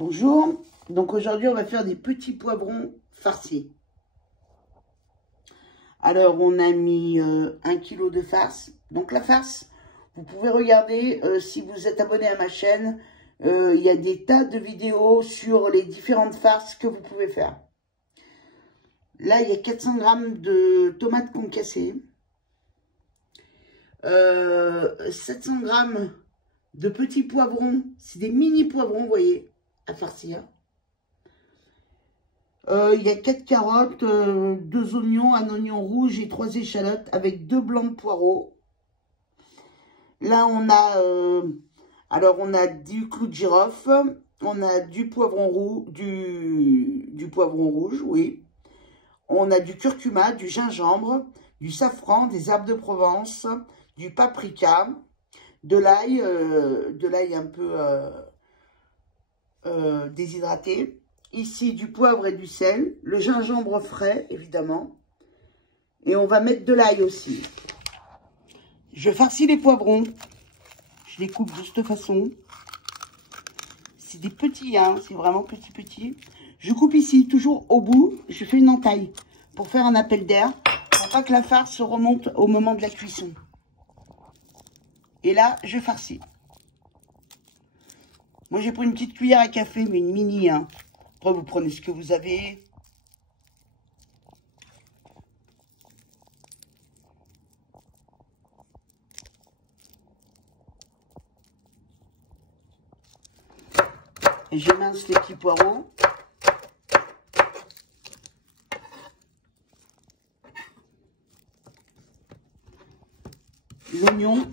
Bonjour, donc aujourd'hui on va faire des petits poivrons farcis. Alors on a mis 1 kg de farce. Donc la farce, vous pouvez regarder si vous êtes abonné à ma chaîne, il y a des tas de vidéos sur les différentes farces que vous pouvez faire. Là il y a 400 g de tomates concassées, 700 g de petits poivrons, c'est des mini poivrons, vous voyez, à farcir. Il y a 4 carottes, 2 oignons, un oignon rouge et 3 échalotes avec 2 blancs de poireaux. Là, on a du clou de girofle, on a du poivron rouge, du poivron rouge, oui. On a du curcuma, du gingembre, du safran, des herbes de Provence, du paprika, de l'ail un peu déshydraté. Ici, du poivre et du sel, le gingembre frais, évidemment. Et on va mettre de l'ail aussi. Je farcis les poivrons. Je les coupe de cette façon. C'est des petits, hein, c'est vraiment petits. Je coupe ici, toujours au bout, je fais une entaille pour faire un appel d'air, pour pas que la farce se remonte au moment de la cuisson. Et là, je farcis. Moi, j'ai pris une petite cuillère à café, mais une mini, hein. Après, vous prenez ce que vous avez. Et j'émince les petits poireaux. L'oignon.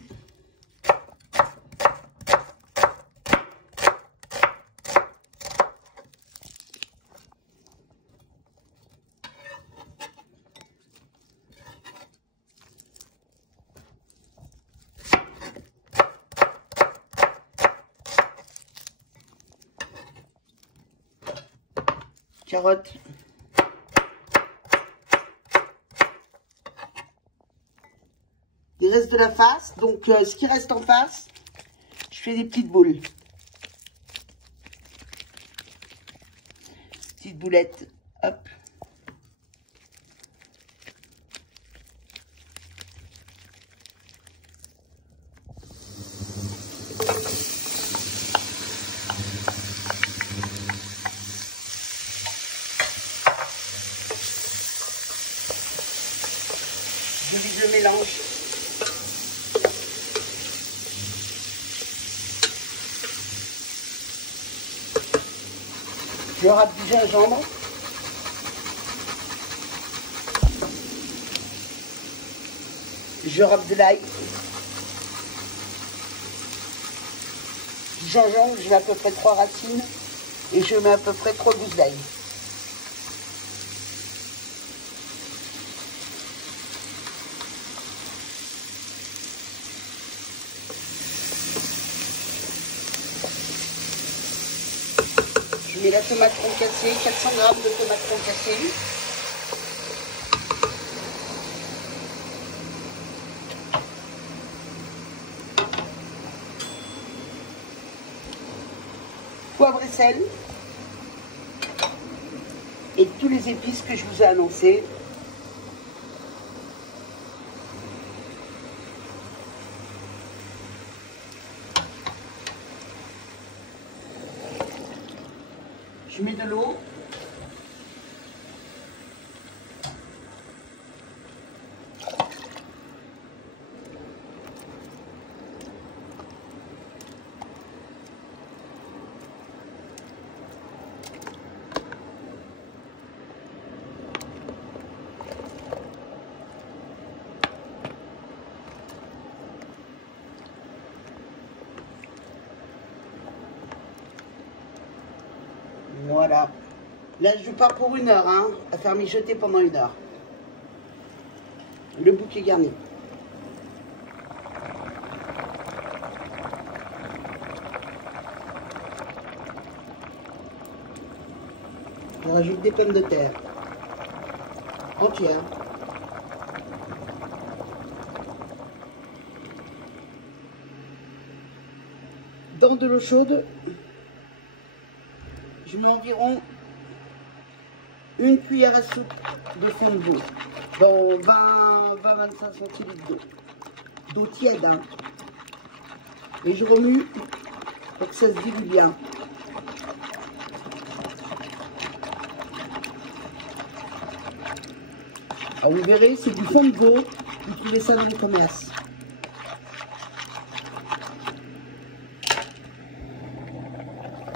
Carottes. Il reste de la farce, donc ce qui reste en face, je fais des petites boules. Petites boulettes, hop. Je mélange. Je râpe du gingembre. Je râpe de l'ail. Du gingembre, je mets à peu près 3 racines. Et je mets à peu près 3 gousses d'ail. Je mets la tomate concassée, 400 g de tomates concassées. Poivre et sel. Et tous les épices que je vous ai annoncés. Je mets de l'eau. Voilà. Là, je pars pour 1 heure, hein, à faire mijoter pendant 1 heure. Le bouquet garni. Je rajoute des pommes de terre entières. Dans de l'eau chaude, je mets environ une cuillère à soupe de fond de veau dans 20-25 centilitres d'eau tiède, hein. Et je remue pour que ça se dilue bien. Alors vous verrez, c'est du fond de veau, vous trouvez ça dans le commerce.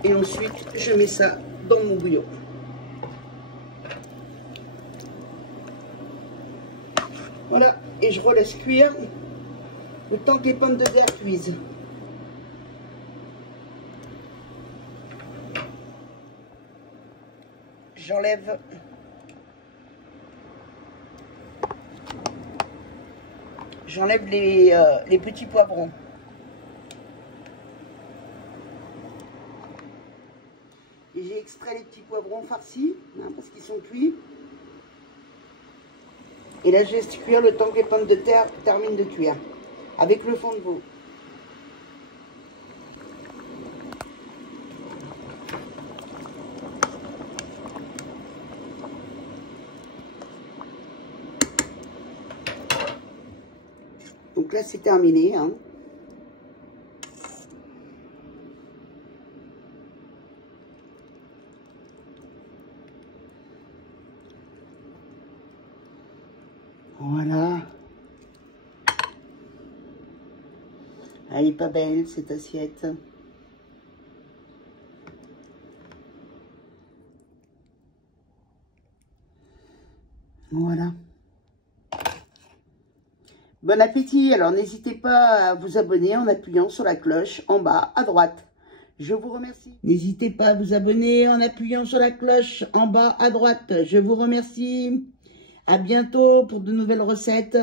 Et ensuite, je mets ça dans mon bouillon. Voilà, et je relaisse cuire le temps que les pommes de terre cuisent. J'enlève les petits poivrons. Et j'ai extrait les petits poivrons farcis, hein, parce qu'ils sont cuits. Et là, je laisse cuire le temps que les pommes de terre terminent de cuire, avec le fond de veau. Donc là, c'est terminé, hein. Voilà. Elle est pas belle, cette assiette. Voilà. Bon appétit. Alors, n'hésitez pas à vous abonner en appuyant sur la cloche en bas à droite. Je vous remercie. N'hésitez pas à vous abonner en appuyant sur la cloche en bas à droite. Je vous remercie. À bientôt pour de nouvelles recettes.